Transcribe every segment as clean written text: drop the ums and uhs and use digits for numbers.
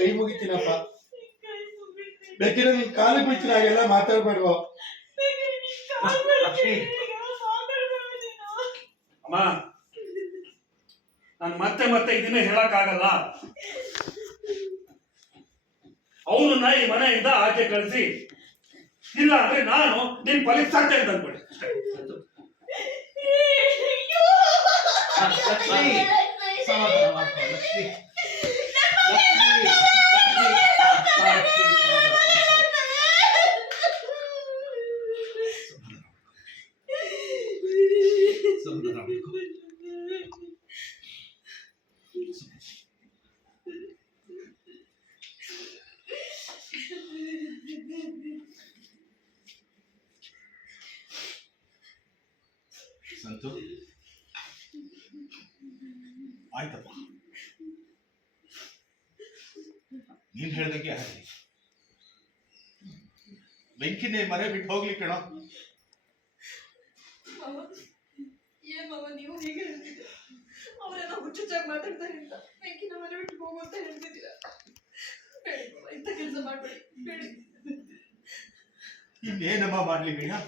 ಕೈ ಮುಗಿತೀನಪ್ಪ. ಬೇಕಿದ್ರೆ ನಿನ್ ಕಾಲಿಗೆ ಬೀಳ್ತೀನಿ, ಹಾಗೆಲ್ಲ ಮಾತಾಡ್ಬೇಡ್ವೋ. ಅಮ್ಮ, ನಾನು ಮತ್ತೆ ಮತ್ತೆ ಇದನ್ನೇ ಹೇಳಕ್ ಆಗಲ್ಲ. ಅವನನ್ನ ಈ ಮನೆಯಿಂದ ಆಚೆ ಕಳಿಸಿ, ಇಲ್ಲ ಅಂದ್ರೆ ನಾನು ನಿನ್ ಪೊಲೀಸ್ ಸಾಕ್ತೆ ಅಂತ ಅನ್ಕೊಳ್ಳಿ. ಸಂತು, ಆಯ್ತಪ್ಪ, ನೀನ್ ಹೇಳ್ದಂಗೆ ಆಗಲಿ. ಬೆಂಕಿನೇ ಮನೆ ಬಿಟ್ಟು ಹೋಗ್ಲಿ ಕಣೋ. ಏನ್ ನೀವು ಹೀಗೆ ಹೇಳ್ತಿದ್ದೀರ? ಅವರೆಲ್ಲ ಹುಚ್ಚುಚ್ಚಾಗಿ ಮಾತಾಡ್ತಾರೆ ಅಂತ ಬೆಂಕಿನ ಮನೆ ಬಿಟ್ಟು ಹೋಗು ಅಂತ ಹೇಳ್ತಿದ್ದೀರಾ? ಬೇಡಿ ಮಾವ, ಇಂಥ ಕೆಲಸ ಮಾಡ್ಬೇಡಿ, ಬೇಡಿ. ಇನ್ನೇನಮ್ಮ ಮಾಡ್ಲಿ ವೀಣಾ,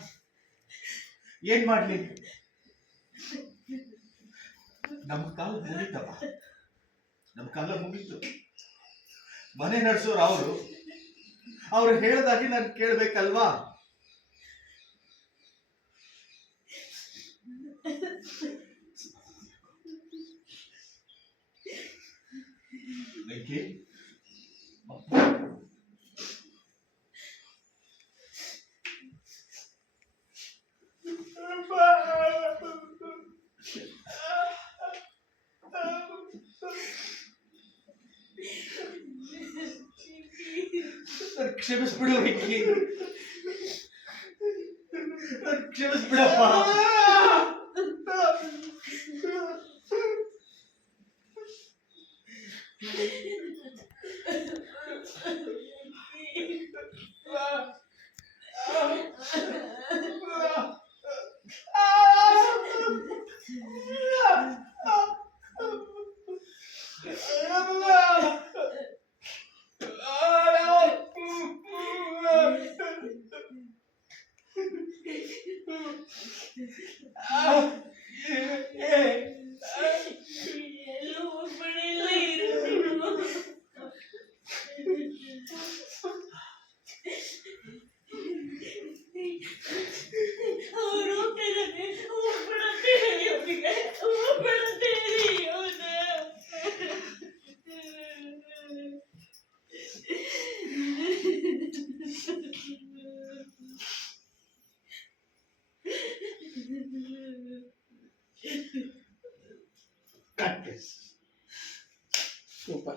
ಏನ್ ಮಾಡ್ಲಿ? ನಮ್ ಕಾಲ ಮುಗೀತಪ್ಪ, ನಮ್ ಕಾಲ ಮುಗೀತು. ಮನೆ ನಡೆಸೋರು ಅವ್ರು ಹೇಳ್ದಾಗೆ ನಾನು ಕೇಳ್ಬೇಕಲ್ವಾ? ಬೆಂಕಿ, ಕ್ಷಮಿಸ್ಬಿಡು ಬೆಂಕಿ, ಕ್ಷಮಿಸ್ಬಿಡಪ್ಪ. Cut this. Super.